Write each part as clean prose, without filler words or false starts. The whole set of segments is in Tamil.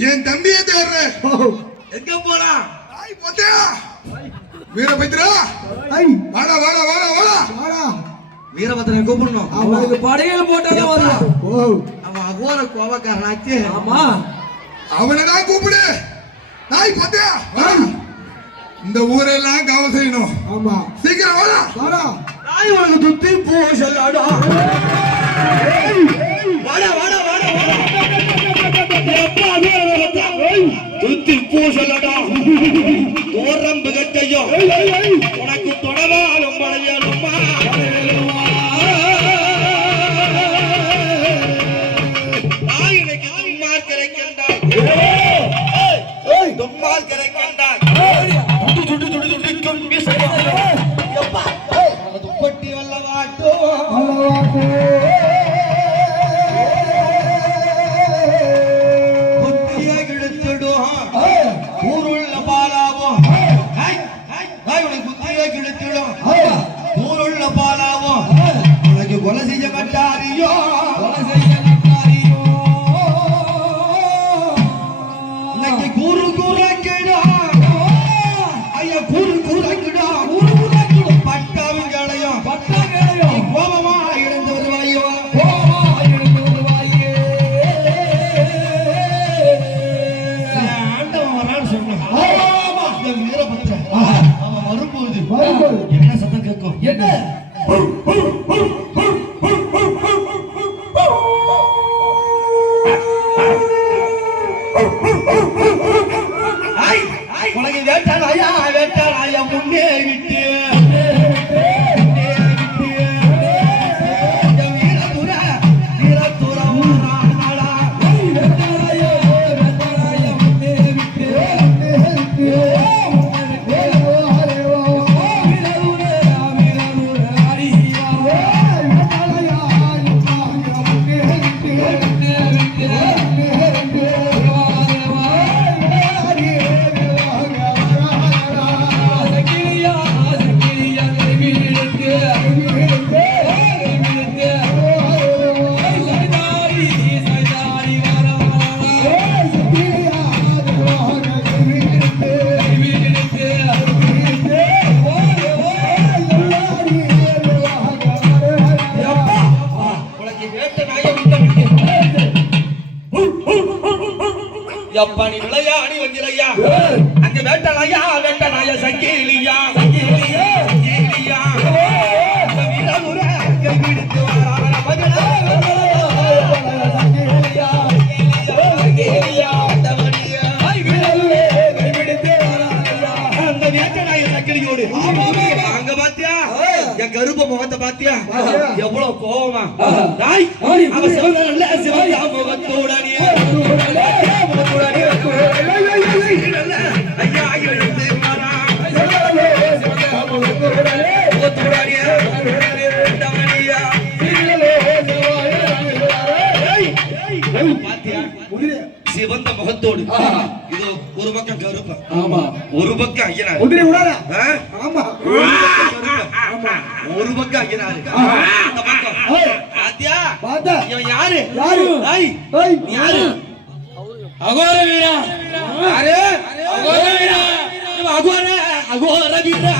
என் தம்பியை தேடுறேன். எங்க போனா போத்தியா வீரபத்ரா வாடா வாடா வாடா வாடா வாடா. வீரபத்ரனை கூப்பிடணும். அவனுக்கு படையல் போட்டா வரும். அவன் அகோர கோவக்காரனாச்சு. ஆமா அவனை தான் கூப்பிடு. நாய் போத்தியா இந்த ஊரெல்லாம் காவல் செய்யணும். ஆமா சீக்கிரம் வாடா வாடா. நாய் உனக்கு துத்தி போ சொல்லாடா. வாடா வாடா வாடா வாடா. துத்தி போ சொல்லடா. ஓரம்பு கட்டையோ உனக்கு தொடவாலும் பழையலுமா. நாய் எனக்கு தும்மால் கரைக்கின்றான். தும்மால் கரைக்கின்றான். துட்டு துட்டு துட்டு துட்டு வீசையா. எப்பா துப்பட்டி வல்லவாட்டோ ஊருள்ள பாலாவும் உனக்கு புத்திய கிழித்திடும். ஊருள்ள பாலாவும் உனக்கு கொலை செய்ய மாட்டாரியோ. இன்னைக்கு கூறு கூறாக்கிடா. ஐயா கூறு கூறாக்கிடா. ஊரு கூறாக்கிடும். பட்டாவிங்களையும் பட்டாவிங்களையும் கோபமா இழந்து வருவாயோ. என்ன சத்தம் கேட்கும்? என்ன உனக்கு வேட்டான் ஐயா முன்னே விட்டு எப்பா நீ விளையாடி வந்திரையா. அங்க வேட்டனாயா சங்கேலியா வீரமுற கைவிடுத்து வரான பதிலா அந்த வேட்டனாய சங்கிலியோடு அங்க பாத்தியா என் கருப்ப முகத்தை பாத்தியா எவ்வளவு கோவமா. நாய் அவன் சிவந்த சிவந்த முகத்தோட ஐயா எழுந்து சிவந்த முகத்தோடு இது ஒரு பக்கம் கருப்ப. ஆமா ஒரு பக்கம் ஐயனார். ஒரு பக்கம் ஐயனாரு. அந்த பக்கம் பாத்தியா இவன் யாரு? யாரு? அகோர வீரா. யாரு? அகோர வீரா. அகோர வீரா.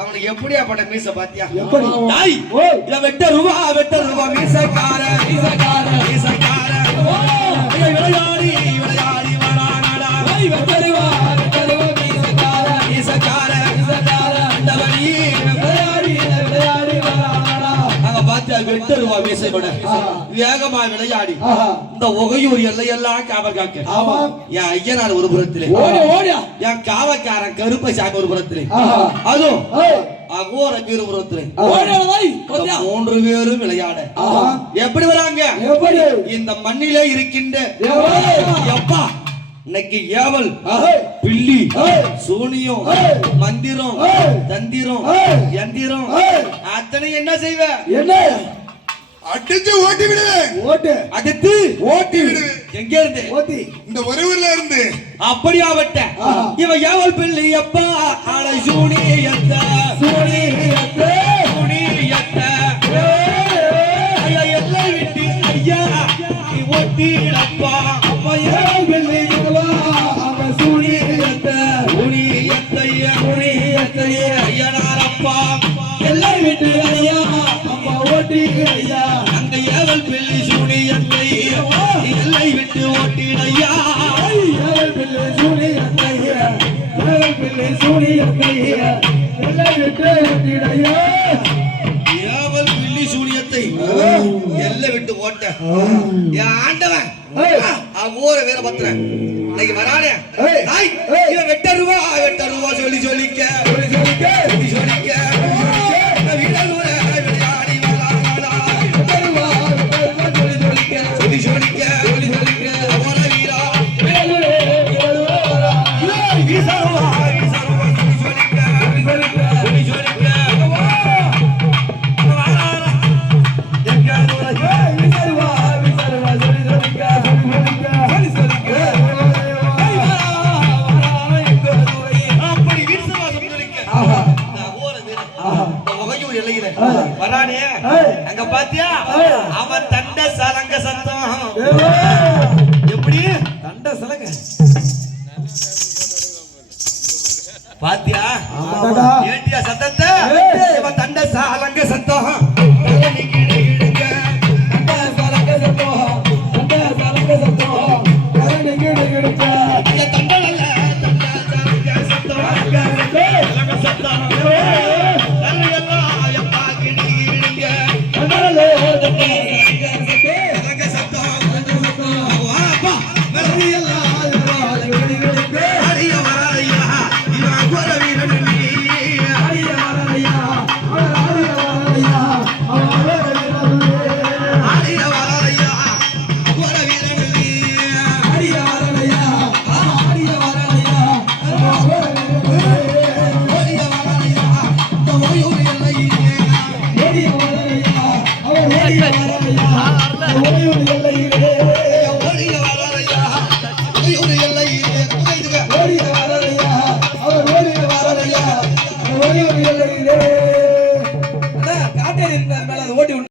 அவனுக்கு எப்படியாப்பட்ட மீச பாத்தியா? வெட்ட ரூபா மீசக்கார விளையாடி வரானடா. மீசக்கார வெட்ட ரூபா மீசையோட வேகமா விளையாடி இந்த ஒகையூர் எல்லையெல்லாம் காவல் காக்க. என் ஐயனார் ஒரு புறத்திலே, என் காவக்காரன் கருப்பசாமி ஒரு புறத்திலே, அதுவும் அகோர வீர புறத்திலே 3 பேரும் விளையாட எப்படி வராங்க? இந்த மண்ணிலே இருக்கின்ற எப்பா இன்னைக்கு ஏவல் பில்லி சூனியம் மந்திரம் தந்திரம் யந்திரம் அத்தனை என்ன செய்வ? என்ன அடிச்சு ஓட்டி விடுவேன். அடித்து ஓட்டி விடுவேன். எங்க இருந்து ஓத்தி இந்த ஒரு ஊர்ல இருந்து அப்படியாவட்ட இவன் ஏவல் பிள்ளை அப்பா ஆளை சூனியத்த சூனியத்தே சூனியத்த ஐயா எல்லை விட்டு ஐயா நீ ஒட்டிடப்பா அப்பா ஏன் வெள்ளியவா அவன் சூனியத்தே சூனியத்தையா சூனியத்தையே ஐயனாரப்பா எல்லாம் விட்டு ஐயா அம்மா ஓட்டி ஐயா அந்த ஏவல் பிள்ளை சூனியத்தை நீ எல்லை விட்டு ஓட்டிடையா ஏவல் பிள்ளை சூனியத்தையே ஏவல் பிள்ளை சூனியத்தையே எல்லாம் விட்டு ஓட்டிடையா ஏவல் பிள்ளை சூனியத்தை எல்லை விட்டு ஓட்ட என் ஆண்டவன் ஊர வேற பத்திரன் இன்னைக்கு வரானே நாய், இவன் வெட்டருவா சொல்லி சொல்லிக்க சொல்லிக்க இந்த வீரலூர விளையாடி வரானா. சொல்லி சொல்லிக்க போற வீரா வீசருவா சொல்லி சொல்லிக்க அப்படி வீரசவா சொல்லிக்க முகையூர் எல்லையில வரானே அங்க பாத்தியா அவன் தண்ட சலங்க சத்தம் எப்படி தண்ட சலங்க பாத்தியா ஆமாடா